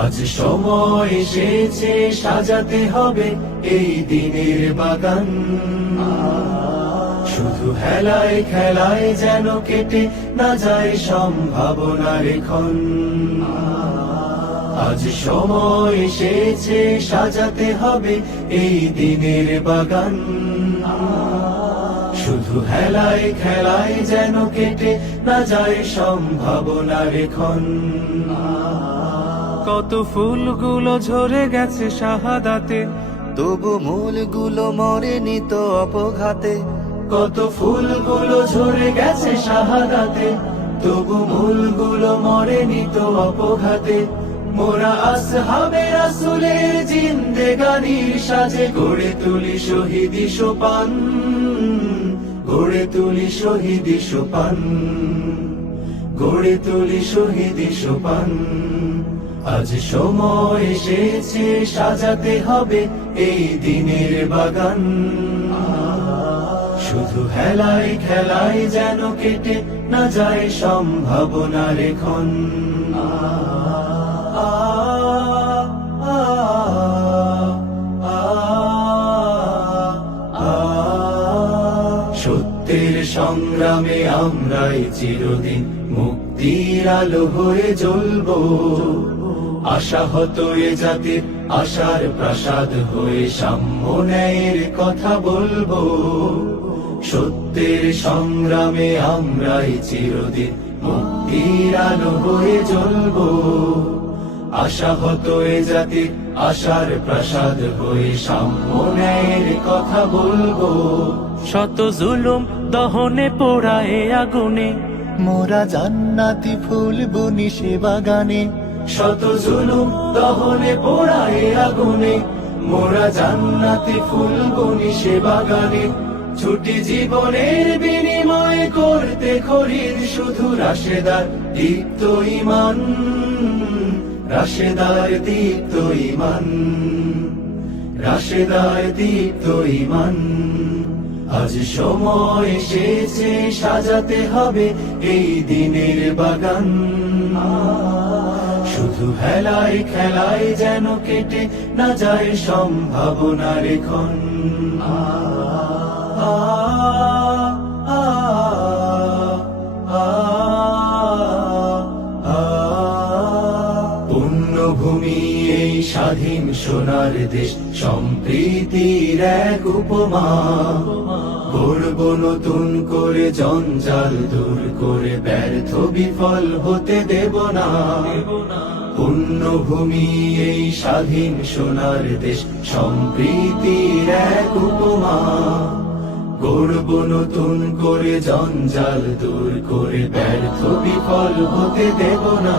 আজ সময় এসেছে সাজাতে হবে এই দিনের বাগান, শুধু হেলায় খেলায় যেন কেটে না যায় সম্ভাবনার ক্ষণ। আজ সময় এসেছে সাজাতে হবে এই দিনের বাগান, শুধু হেলায় খেলায় যেন কেটে না যায় সম্ভাবনার ক্ষণ। কত ফুলগুলো ঝরে গেছে শাহাদাতে, তবু মূলগুলো মরেনি তো অপঘাতে। কত ফুলগুলো ঝরে গেছে শাহাদাতে, তবু মূলগুলো মরেনি তো অপঘাতে। মোরা আসহাবে রাসূলের জিন্দেগানির সাজে গড়ে তুলি শহীদি সোপান, গড়ে তুলি শহীদি সোপান, গড়ে তুলি শহীদি সোপান। আজ সময় এসেছে সাজাতে হবে এই দিনের বাগান, শুধু হেলায় খেলায় যেন কেটে না যায় সম্ভাবনার ক্ষণ। সত্যের সংগ্রামে আমরাই চিরদিন মুক্তির আলো হয়ে জ্বলবো, আশাহত এ জাতির আশার প্রাসাদ হয়ে সাম্য ন্যায়ের কথা বলবো। সত্যের সংগ্রামে আমরাই চিরদিন মুক্তির আলো হয়ে জ্বলবো, আশাহত এ জাতির আশার প্রাসাদ হয়ে সাম্য ন্যায়ের কথা বলবো। শত জুলুম দহনে পোড়ায় আগুনে, মোরা জান্নাতি ফুল বুনি সে বাগানে। শত জুলুম দহনে পোড়ায় আগুনে, মোরা জান্নাতি ফুল বুনি সে বাগানে। ছুটি জীবনের বিনিময় করতে খরিদ শুধু রাশেদার দীপ্ত ঈমান, রাশেদার দীপ্ত ঈমান, রাশেদার দীপ্ত ঈমান। আজ সময় এসেছে সাজাতে হবে এই দিনের বাগান, শুধু হেলায় খেলায় যেন কেটে না যায় সম্ভাবনার ক্ষণ। পুণ্যভূমি এই স্বাধীন সোনার দেশ, সম্প্রীতির এক উপমা। গড়ব নতুন করে জঞ্জাল দূর করে, ব্যর্থ বিফল হতে দেব না। পুণ্যভূমি এই স্বাধীন সোনার দেশ, সম্প্রীতির এক উপমা। গড়ব নতুন করে জঞ্জাল দূর করে, ব্যর্থ বিফল হতে দেব না।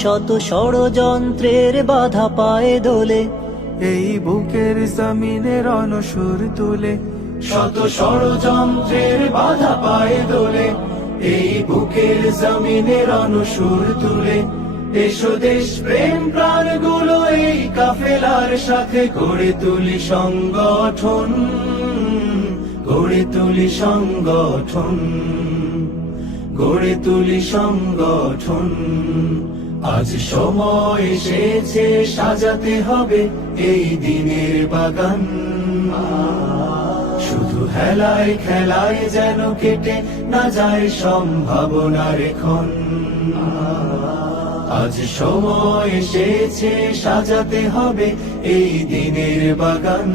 শত ষড়যন্ত্রের বাধা পায়ে দোলে, এই বুকের জমিনের অনসুর তুলে। শত ষড়যন্ত্রের বাধা পায়ে দোলে, এই বুকের জমিনের অনুসুর তুলে। এসো দেশ প্রেম প্রাণগুলো এই কাফেলার সাথে গড়ে তুলি সংগঠন, গড়ে তুলি সংগঠন, গড়ে তুলি সংগঠন। আজ সময় এসেছে সাজাতে হবে এই দিনের বাগান, শুধু হেলায় খেলায় যেন কেটে না যায় সম্ভাবনার ক্ষণ। আজ সময় এসেছে সাজাতে হবে এই দিনের বাগান,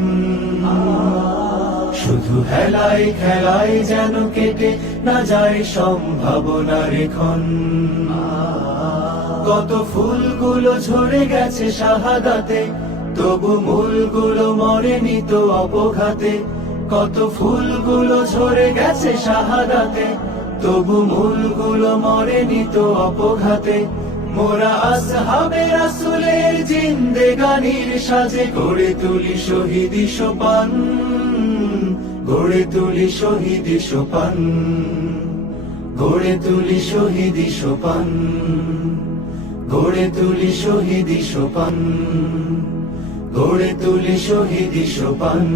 শুধু হেলায় খেলায় যেন কেটে না যায় সম্ভাবনার ক্ষণ। কত ফুলগুলো ঝরে গেছে শাহাদাতে, তবু মূলগুলো মরেনি তো অপঘাতে। কত ফুলগুলো ঝরে গেছে শাহাদাতে, তবু মূলগুলো মরেনি তো অপঘাতে। মোরা আসহাবে রাসূলের জিন্দেগানির সাজে গড়ে তুলি শহীদি সোপান, গড়ে তুলি শহীদি সোপান, গড়ে তুলি শহীদি সোপান, গড়ে তুলি শহীদি সোপান, গড়ে তুলি শহীদি সোপান।